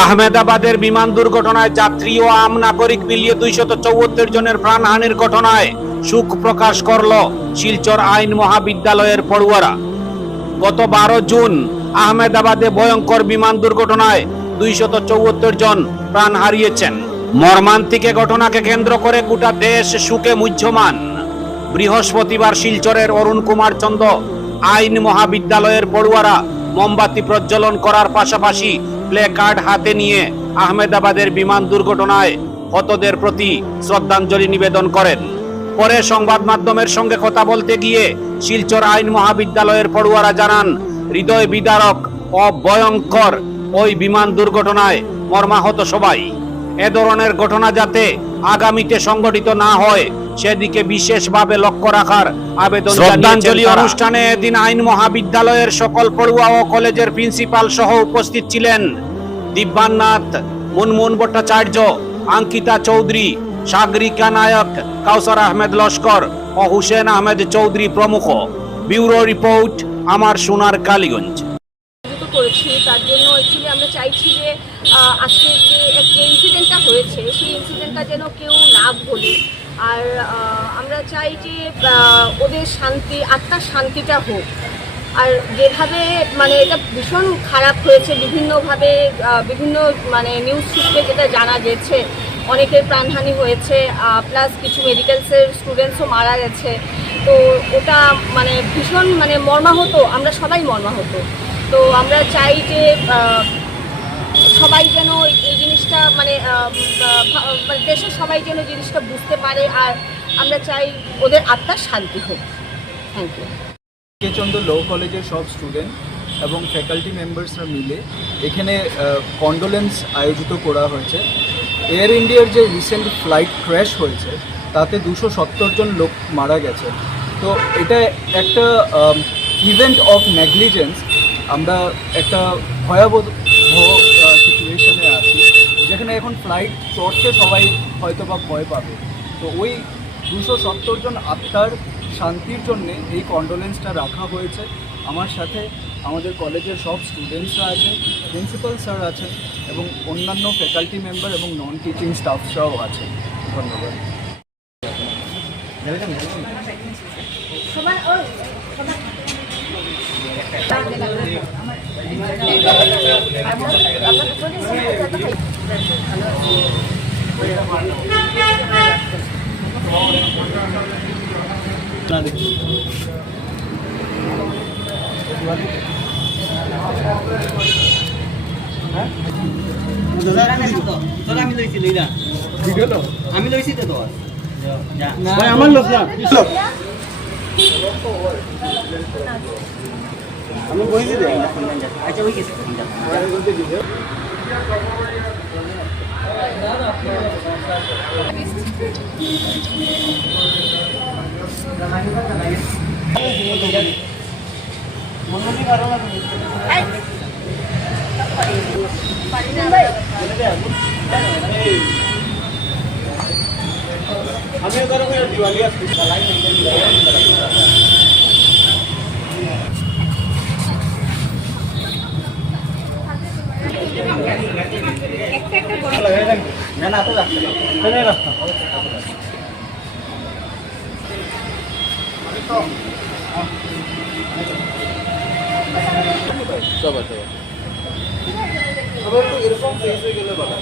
আহমেদাবাদের বিমান দুর্ঘটনায় যাত্রী ও আম নাগরিক মিলিয়ে 274 জনের প্রাণহানির ঘটনায় শোক প্রকাশ করল শিলচর আইন মহাবিদ্যালয়ের পড়ুয়ারা। গত 12 জুন আহমেদাবাদে ভয়ঙ্কর বিমান দুর্ঘটনায় 274 জন প্রাণ হারিয়েছেন। মর্মান্তিক ঘটনাকে কেন্দ্র করে গোটা দেশ শোকে মুহ্যমান। বৃহস্পতিবার শিলচরের অরুণ কুমার চন্দ আইন মহাবিদ্যালয়ের পড়ুয়ারা মোমবাতি প্রজ্বলন করার পাশাপাশি প্লে কার্ড হাতে নিয়ে আহমেদাবাদের বিমান দুর্ঘটনায় হতদের প্রতি শ্রদ্ধাঞ্জলি নিবেদন করেন। পরে সংবাদ মাধ্যমের সঙ্গে কথা বলতে গিয়ে শিলচর আইন মহাবিদ্যালয়ের পড়ুয়ারা জানান, হৃদয় বিদারক ও ভয়ঙ্কর ওই বিমান দুর্ঘটনায় মর্মাহত সবাই। এ ধরনের ঘটনা যাতে আগামীতে সংঘটিত না হয় সেদিকে বিশেষভাবে লক্ষ্য রাখার আবেদন শ্রদ্ধাঞ্জলি অনুষ্ঠানে এদিন আইন মহাবিদ্যালয়ের সকল পড়ুয়া ও কলেজের প্রিন্সিপাল সহ উপস্থিত ছিলেন দিব্যানাথ, মুনমুন ভট্টাচার্য, অঙ্কিতা চৌধুরী, সাগরিকা নায়ক, কাউসার আহমেদ লস্কর ও হুসেন আহমেদ চৌধুরী প্রমুখ। ব্যুরো রিপোর্ট, আমার সোনার কালীগঞ্জ। করেছি তার জন্য অ্যাকচুয়ালি আমরা চাইছি যে আজকে যে ইনসিডেন্টটা হয়েছে সেই ইনসিডেন্টটা যেন কেউ না ভোলে। আর আমরা চাই যে ওদের শান্তি, আত্মার শান্তিটা হোক। আর যেভাবে মানে এটা ভীষণ খারাপ হয়েছে, বিভিন্নভাবে বিভিন্ন মানে নিউজ সূত্রে যেটা জানা গেছে অনেকের প্রাণহানি হয়েছে, প্লাস কিছু মেডিকেলসের স্টুডেন্টসও মারা গেছে। তো ওটা মানে ভীষণ মানে মর্মাহত, আমরা সবাই মর্মাহত। তো আমরা চাই যে সবাই যেন এই জিনিসটা মানে দেশের সবাই যেন জিনিসটা বুঝতে পারে। আর আমরা চাই ওদের আত্মার শান্তি হোক। Thank you. কে চন্দ্র ল কলেজের সব স্টুডেন্ট এবং ফ্যাকাল্টি মেম্বার্সরা মিলে এখানে কন্ডোলেন্স আয়োজিত করা হয়েছে। এয়ার ইন্ডিয়ার যে রিসেন্ট ফ্লাইট ক্র্যাশ হয়েছে তাতে 270 জন লোক মারা গেছে। তো এটা একটা ইভেন্ট অফ নেগলিজেন্স। আমরা একটা ভয়াবহ সিচুয়েশনে আছি যেখানে এখন ফ্লাইট চড়তে সবাই হয়তো বা ভয় পাবে। তো ওই 270 জন আত্মার শান্তির জন্যে এই কন্ডোলেন্সটা রাখা হয়েছে। আমার সাথে আমাদের কলেজের সব স্টুডেন্টসরা আছেন, প্রিন্সিপাল স্যার আছেন এবং অন্যান্য ফ্যাকাল্টি মেম্বার এবং নন টিচিং স্টাফরাও আছেন। ধন্যবাদ। আমি লইছি তো আমার লোক না আমি বইছি রে। আচ্ছা ওই গেছে আমি দিওয়ালি আসছি। না তো রাস্তা সব আছে সবার তো এরকম ফেস হয়ে গেলে ভালো।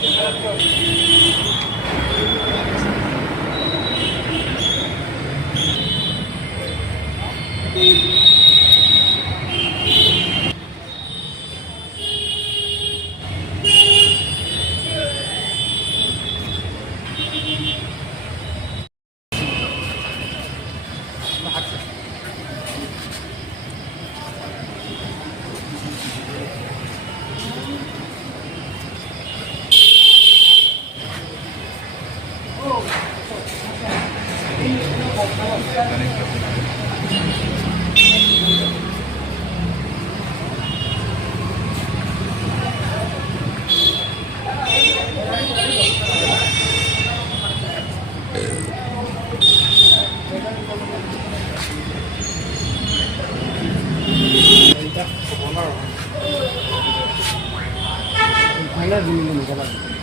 না